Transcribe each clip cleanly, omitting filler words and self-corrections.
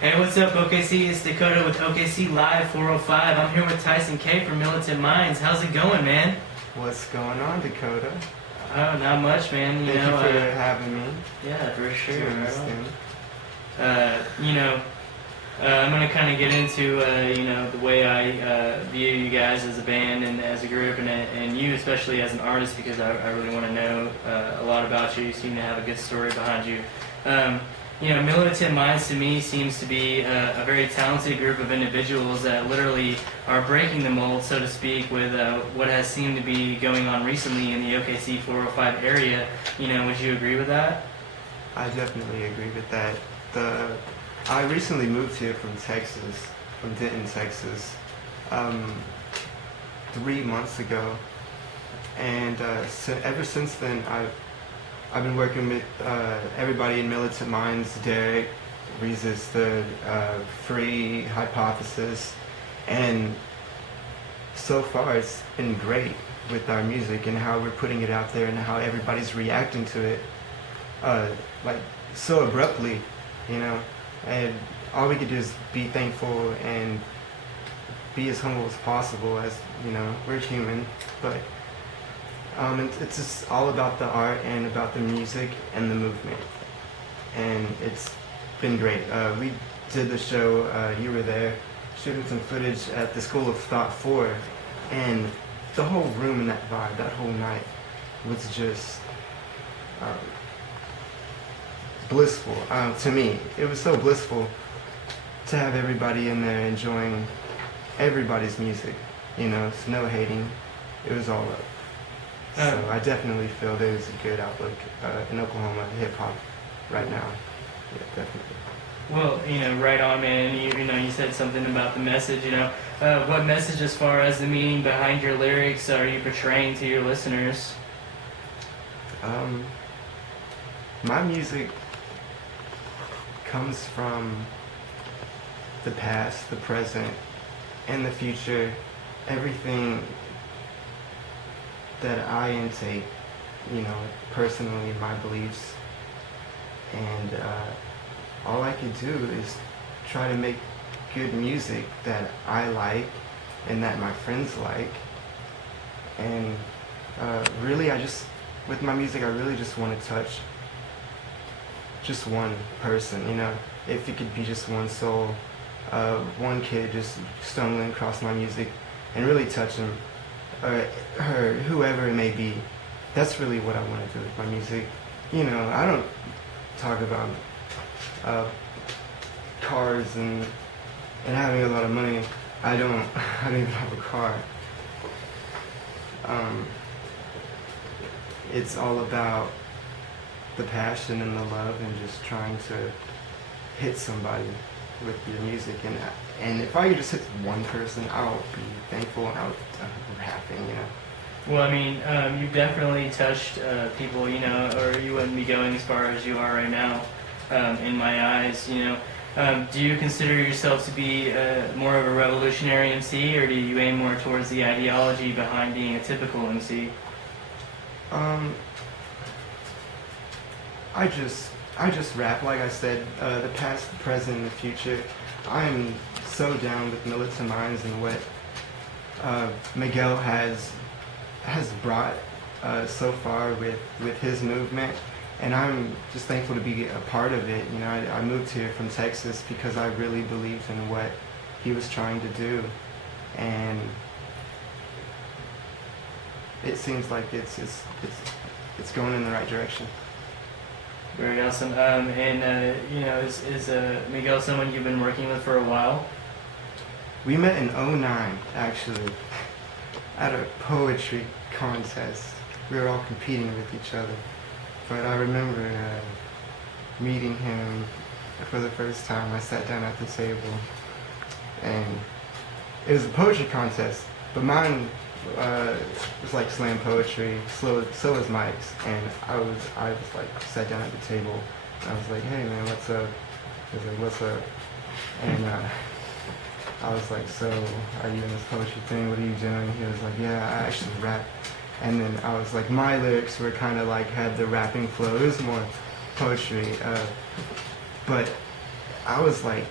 Hey, what's up, OKC? It's Dakota with OKC Live 405. I'm here with Tyson K from Militant Minds. How's it going, man? What's going on, Dakota? Oh, not much, man. Thank you for having me. Yeah, for sure. Right. I'm going to kind of get into, the way I view you guys as a band and as a group, and you especially as an artist, because I really want to know a lot about you. You seem to have a good story behind you. Militant Minds to me seems to be a very talented group of individuals that literally are breaking the mold, so to speak, with what has seemed to be going on recently in the OKC 405 area. Would you agree with that? I definitely agree with that. I recently moved here from Texas, from Denton, Texas, 3 months ago, and ever since then I've been working with everybody in Militant Minds, Derek, Resisted, Free, Hypothesis, and so far it's been great with our music and how we're putting it out there and how everybody's reacting to it, so abruptly, and all we could do is be thankful and be as humble as possible, as, we're human, but it's just all about the art and about the music and the movement, and it's been great. We did the show, you were there, shooting some footage at the School of Thought 4, and the whole room and that vibe, that whole night was just blissful. To me, it was so blissful to have everybody in there enjoying everybody's music, it's no hating, it was all love. So I definitely feel there's a good outlook in Oklahoma hip-hop right now. Yeah, definitely. Well, right on, man. You said something about the message, What message, as far as the meaning behind your lyrics, are you portraying to your listeners? My music comes from the past, the present, and the future. Everything that I intake, personally, my beliefs, and all I could do is try to make good music that I like and that my friends like, and really with my music I really just want to touch just one person, if it could be just one soul, one kid just stumbling across my music and really touch him, or her, whoever it may be. That's really what I want to do with my music. I don't talk about cars and having a lot of money. I don't even have a car. It's all about the passion and the love and just trying to hit somebody with your music, and if I could just hit one person, I'll be thankful and I'll be happy, Well, you've definitely touched people, or you wouldn't be going as far as you are right now, in my eyes, Do you consider yourself to be more of a revolutionary MC, or do you aim more towards the ideology behind being a typical MC? I just rap, like I said, the past, the present, and the future. I'm so down with Militant Minds and what Miguel has brought so far with his movement, and I'm just thankful to be a part of it. I moved here from Texas because I really believed in what he was trying to do, and it seems like it's going in the right direction. Very awesome. Is Miguel someone you've been working with for a while? We met in '09, actually, at a poetry contest. We were all competing with each other. But I remember meeting him for the first time. I sat down at the table, and it was a poetry contest, but mine was like slam poetry, so was Mike's, and I was sat down at the table, and I was like, hey man, what's up? He was like, what's up? And I was like, so are you in this poetry thing? What are you doing? He was like, yeah, I actually rap. And then I was like, my lyrics were kind of like, had the rapping flow. It was more poetry, but I was like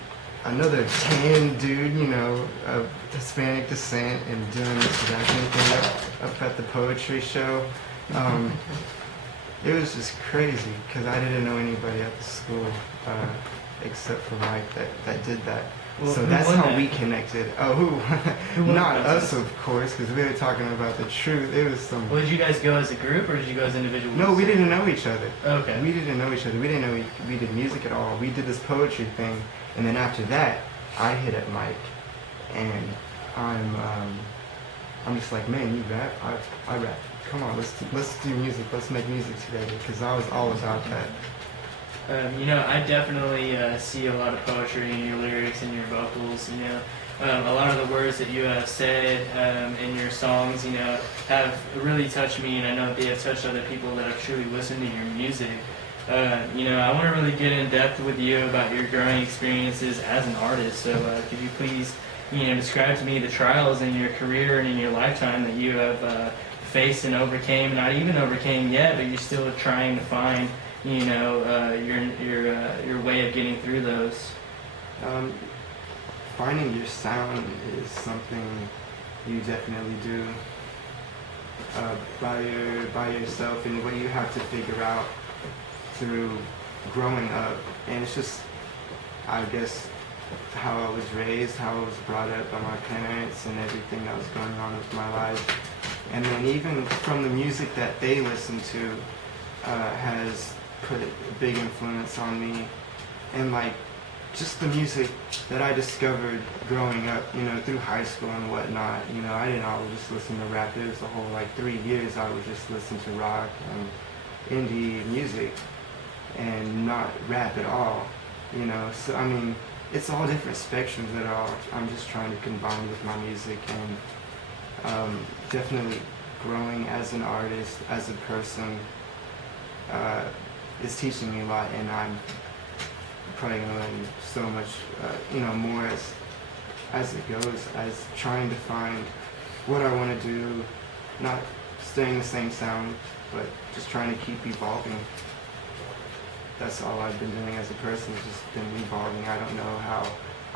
another tan dude, you know, of Hispanic descent, and doing this exact same thing up at the poetry show. It was just crazy because I didn't know anybody at the school except for Mike that did that. Well, so who that's won how that? we connected. Oh, who? Who won Not the us, contest? of course, because we were talking about the truth. It was some. Well, did you guys go as a group or did you go as individuals? No, we didn't know each other. Okay. We didn't know each other. We didn't know we did music at all. We did this poetry thing, and then after that, I hit up Mike, and I'm just like, man, you rap? I rap. Come on, let's do music. Let's make music together, because I was all about that. You know, I definitely see a lot of poetry in your lyrics and your vocals. You know, a lot of the words that you have said in your songs, you know, have really touched me, and I know that they have touched other people that have truly listened to your music. You know, I want to really get in depth with you about your growing experiences as an artist. So, could you please, you know, describe to me the trials in your career and in your lifetime that you have faced and overcame, not even overcame yet, but you're still trying to find, you know, your way of getting through those. Finding your sound is something you definitely do by yourself, and what you have to figure out through growing up. And it's just, I guess, how I was raised, how I was brought up by my parents, and everything that was going on with my life. And then even from the music that they listen to has put a big influence on me. And like just the music that I discovered growing up, you know, through high school and whatnot. You know, I didn't always just listen to rap. There was a whole like 3 years I would just listen to rock and indie music and not rap at all. You know, so I mean, it's all different spectrums that I'm just trying to combine with my music, and definitely growing as an artist, as a person, is teaching me a lot, and I'm probably gonna learn so much, you know, more as it goes, as trying to find what I want to do, not staying the same sound, but just trying to keep evolving. That's all I've been doing as a person, is just been evolving. I don't know how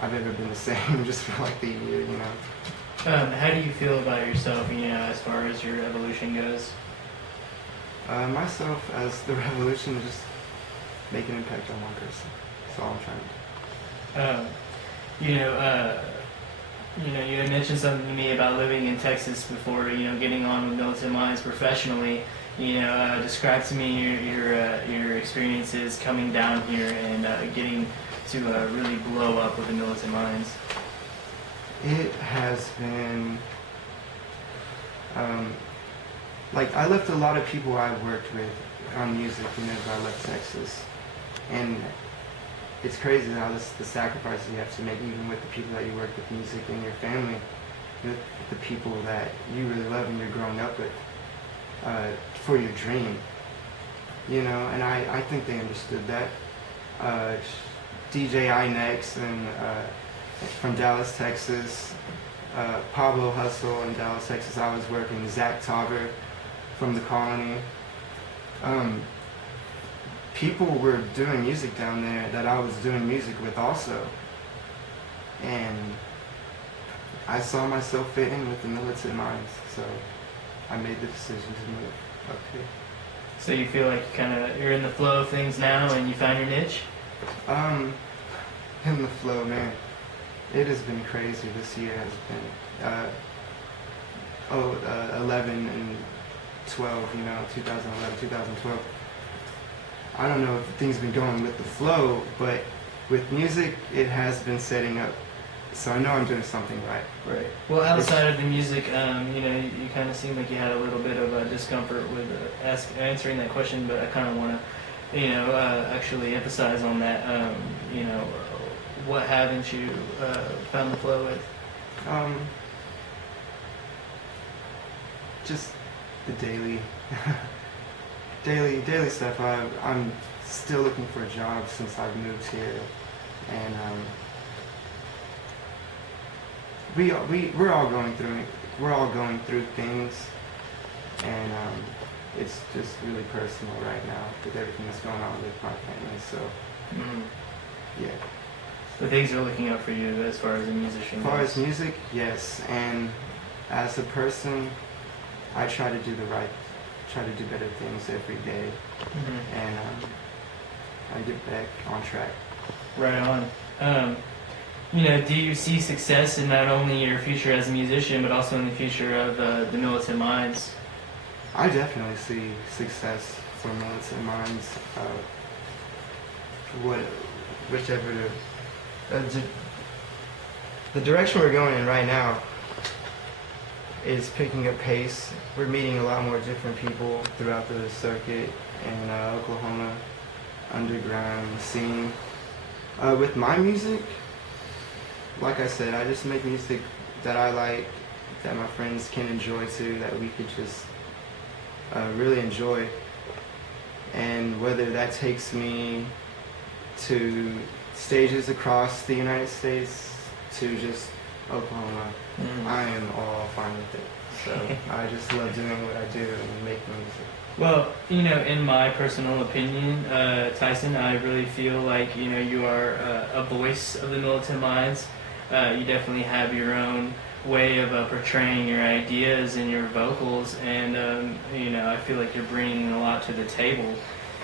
I've ever been the same just for like the year, you know. How do you feel about yourself, you know, as far as your evolution goes? Myself, as the revolution, just make an impact on one person. That's all I'm trying to do. You had mentioned something to me about living in Texas before, you know, getting on with Militant Minds professionally. You know, describe to me your experiences coming down here and getting to really blow up with the Militant Minds. It has been, like, I left a lot of people I worked with on music whenever I left Texas. And it's crazy how the sacrifices you have to make, even with the people that you work with music and your family, with the people that you really love and you're growing up with, for your dream. You know, and I think they understood that. DJ INEX and from Dallas, Texas, Pablo Hustle in Dallas, Texas, I was working, Zach Tauber from The Colony. People were doing music down there that I was doing music with also. And I saw myself fit in with the Militant Minds, so I made the decision to move up here. So you feel like you're in the flow of things now and you found your niche? In the flow, man. It has been crazy. This year has been 11 and 12, you know, 2011, 2012. I don't know if things have been going with the flow, but with music, it has been setting up. So I know I'm doing something right. Right. Well, outside of the music, you know, you kind of seem like you had a little bit of discomfort with answering that question, but I kind of want to, you know, actually emphasize on that. You know, what haven't you found the flow with? Just the daily stuff. I'm still looking for a job since I've moved here, and we're all going through it. We're all going through things, and it's just really personal right now with everything that's going on with my family. So, yeah. the things are looking up for you as far as a musician. As far as music, yes, and as a person, I try to do better things every day, and I get back on track. Right on. You know, do you see success in not only your future as a musician, but also in the future of the Militant Minds? I definitely see success for Militant Minds. Whichever the direction we're going in right now is picking up pace. We're meeting a lot more different people throughout the circuit in Oklahoma underground scene. With my music, like I said, I just make music that I like, that my friends can enjoy too, that we could just really enjoy. And whether that takes me to stages across the United States to just Oklahoma, I am all fine with it. So I just love doing what I do and making music. Well, you know, in my personal opinion, Tyson, I really feel like, you know, you are a voice of the Militant Minds. You definitely have your own way of portraying your ideas and your vocals, and you know, I feel like you're bringing a lot to the table.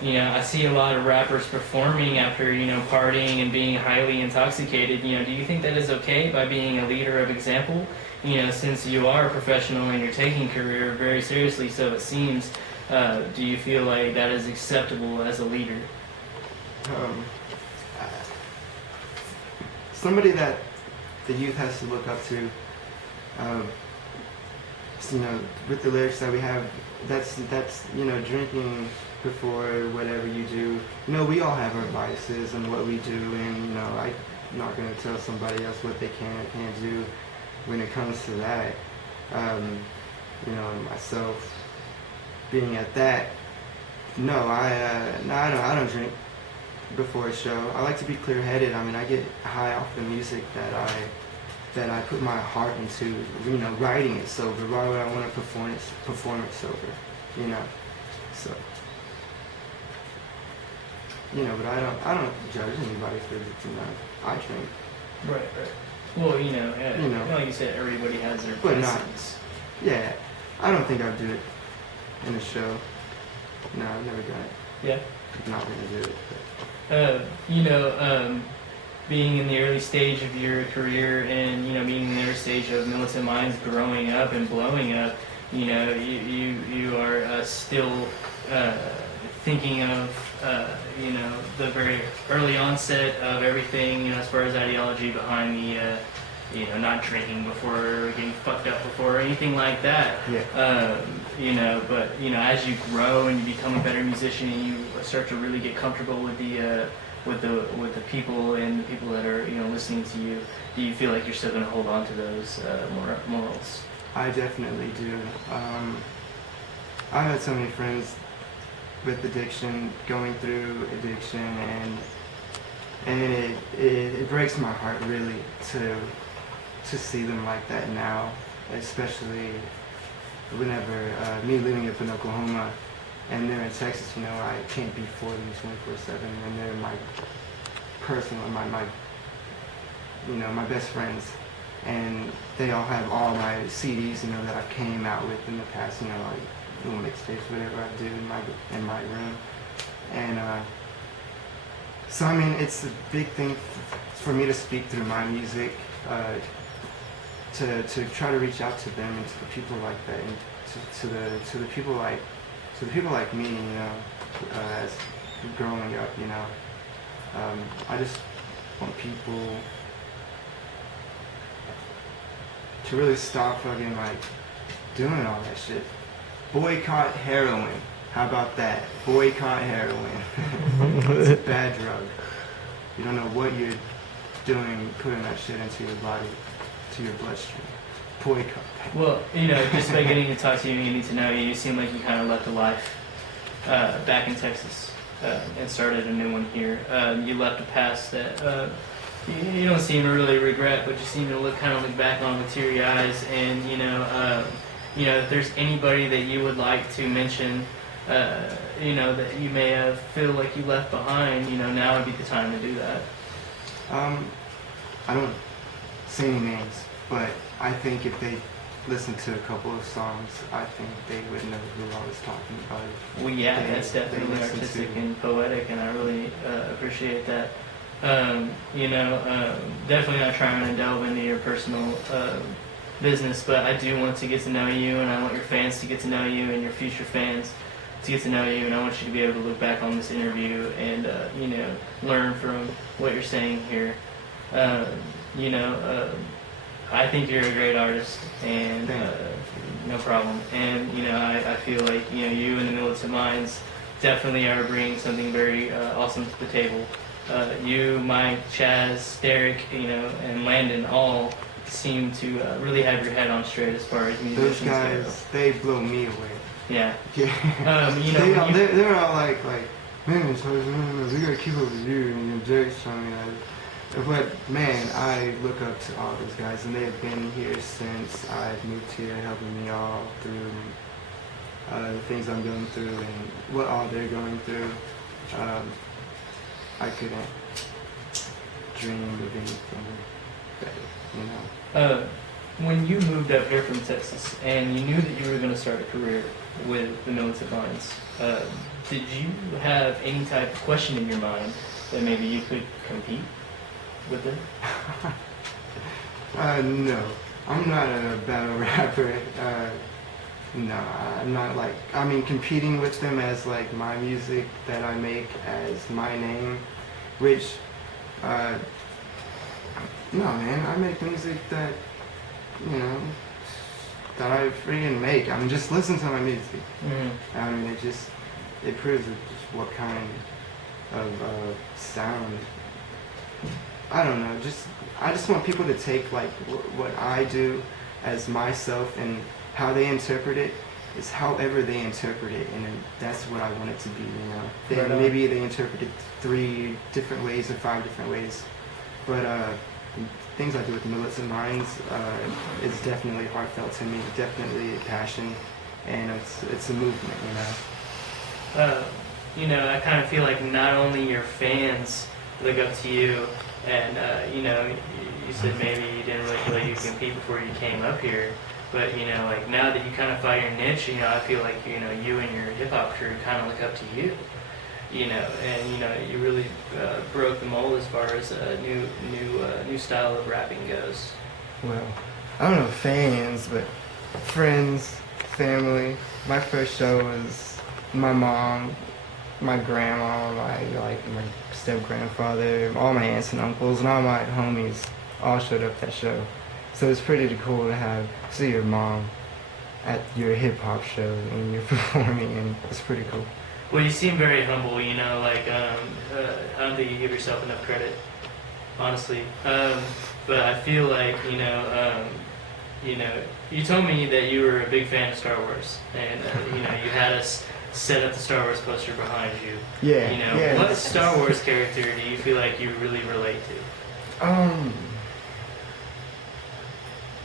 You know, I see a lot of rappers performing after, you know, partying and being highly intoxicated. You know, do you think that is okay by being a leader of example? You know, since you are a professional and you're taking career very seriously, so it seems, do you feel like that is acceptable as a leader? Somebody that the youth has to look up to, you know, with the lyrics that we have, that's you know, drinking before whatever you do. You know, we all have our biases and what we do, and you know, I'm not going to tell somebody else what they can or can't do when it comes to that. You know, myself being at that, no, I don't drink before a show. I like to be clear-headed. I mean, I get high off the music that I put my heart into, you know, writing it sober. Why would I want to perform it sober, you know? So, you know, but I don't judge anybody for, you know, I drink. Right. Well, you know, like you said, everybody has their biases. Yeah, I don't think I'd do it in a show. No, I've never done it. Yeah. I'm not gonna do it. But. You know, being in the early stage of your career and, you know, being in the early stage of Militant Minds growing up and blowing up, you know, you are still thinking of, you know, the very early onset of everything, you know, as far as ideology behind the, you know, not drinking before, getting fucked up before, or anything like that. Yeah. You know, but, you know, as you grow and you become a better musician and you start to really get comfortable with the people and the people that are, you know, listening to you, do you feel like you're still going to hold on to those morals? I definitely do. I've had so many friends with addiction, going through addiction, and it breaks my heart really to see them like that now, especially whenever me living up in Oklahoma and they're in Texas. You know, I can't be for them 24/7, and they're my personal, my you know, my best friends, and they all have all my CDs, you know, that I came out with in the past, you know, like little mixtapes, whatever I do in my room, and so I mean, it's a big thing for me to speak through my music, to try to reach out to them and to the people like that, and to the people like me, you know, as growing up, you know, I just want people to really stop fucking like doing all that shit. Boycott heroin. How about that? Boycott heroin. It's a bad drug. You don't know what you're doing putting that shit into your body, to your bloodstream. Boycott that. Well, you know, just by getting to talk to you and getting to know you, you seem like you kind of left a life back in Texas and started a new one here. You left a past that you don't seem to really regret, but you seem to look back on with teary eyes. And you know, if there's anybody that you would like to mention, you know, that you may have feel like you left behind, you know, now would be the time to do that. I don't say any names, but I think if they listen to a couple of songs, I think they would know who I was talking about. Well, yeah, that's definitely artistic and poetic, and I really appreciate that. Definitely not trying to delve into your personal business, but I do want to get to know you, and I want your fans to get to know you, and your future fans to get to know you, and I want you to be able to look back on this interview and learn from what you're saying here. I think you're a great artist, and no problem. And I feel like you and the Militant Minds definitely are bringing something very awesome to the table. You, Mike, Chaz, Derek, and Landon all seem to really have your head on straight as far as musicians Those guys, they blow me away. Yeah. Yeah. They're all like, man, we gotta keep up with you and Derek's telling me that. But man, I look up to all those guys, and they have been here since I've moved here, helping me all through the things I'm going through and what all they're going through. I couldn't dream of anything better, When you moved up here from Texas and you knew that you were going to start a career with the Militant Minds, did you have any type of question in your mind that maybe you could compete with them? No. I'm not a battle rapper. No, I'm not competing with them as like my music that I make as my name, which, no man, I make music that, that I freaking make. I mean, just listen to my music. Mm-hmm. I mean, it proves just what kind of sound. I don't know, I just want people to take like what I do as myself, and how they interpret it is however they interpret it, and that's what I want it to be, Right maybe they interpret it 3 different ways or 5 different ways, but things I do with Militant Minds is definitely heartfelt to me, definitely a passion, and it's a movement, I kind of feel like not only your fans look up to you, and you said maybe you didn't really feel like you could compete before you came up here, but like now that you kind of find your niche, I feel like you and your hip hop crew kind of look up to you, and you really broke the mold as far as a new style of rapping goes. Well, I don't know fans, but friends, family. My first show was my mom, my grandma, my step-grandfather, all my aunts and uncles, and all my homies all showed up that show. So it's pretty cool to see your mom at your hip-hop show and you're performing, and it's pretty cool. Well, you seem very humble, I don't think you give yourself enough credit, honestly. But I feel like, you told me that you were a big fan of Star Wars, and, you had us set up the Star Wars poster behind you. Yeah. What Star Wars character do you feel like you really relate to?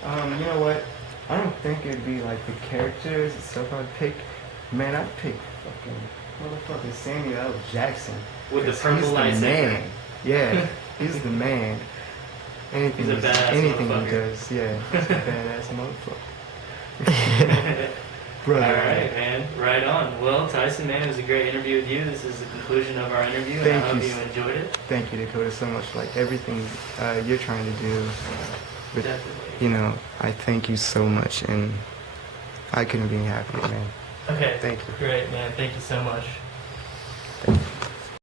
You know what? I don't think it'd be like the characters itself I'd pick. Man, I'd pick fucking motherfucking Samuel L. Jackson. With the purple lightsaber. He's the man. Yeah, he's the man. Anything he does, yeah. He's a badass motherfucker. All right, man. Right on. Well, Tyson, man, it was a great interview with you. This is the conclusion of our interview, and I hope you enjoyed it. Thank you, Dakota, so much. Like everything you're trying to do. Definitely. I thank you so much, and I couldn't be happier, man. Okay. Thank you. Great, man. Thank you so much.